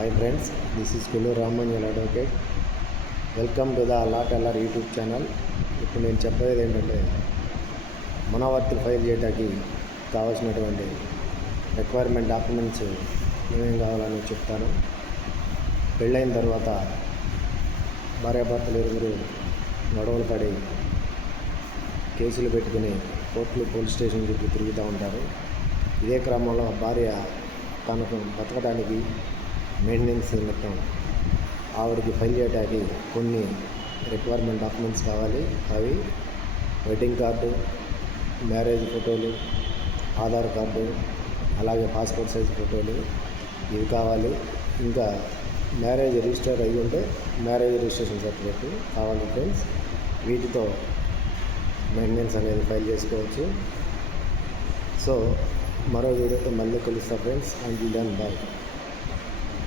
Hi friends, this is Kulu Raman Advocate. Welcome to the lot LR YouTube channel. ఇప్పుడు నేను చెప్పేది ఏంటంటే మనవర్తి file చేయడానికి కావాల్సినటువంటి రిక్వైర్మెంట్ డాక్యుమెంట్స్ ఏమేమి కావాలని చెప్తాను. పెళ్ళైన తర్వాత భార్యాభర్తలు ఇరువురు గొడవలు పడి కేసులు పెట్టుకుని కోర్టులు పోలీస్ స్టేషన్ చుట్టూ తిరుగుతూ ఉంటారు. ఇదే క్రమంలో భార్య తనకు బతకడానికి మెయింటెనెన్స్ నిమిత్తం ఆవిడకి ఫైల్ చేయడానికి కొన్ని రిక్వైర్మెంట్ డాక్యుమెంట్స్ కావాలి. అవి వెడ్డింగ్ కార్డు, మ్యారేజ్ ఫోటోలు, ఆధార్ కార్డు, అలాగే పాస్పోర్ట్ సైజ్ ఫోటోలు ఇవి కావాలి. ఇంకా మ్యారేజ్ రిజిస్టర్ అయ్యి ఉంటే మ్యారేజ్ రిజిస్ట్రేషన్ సర్టిఫికేట్ కావాలి ఫ్రెండ్స్. వీటితో మెయింటెనెన్స్ అనేది ఫైల్ చేసుకోవచ్చు. సో మరో వీడియోతో మళ్ళీ కలుస్తా ఫ్రెండ్స్. Until then bye.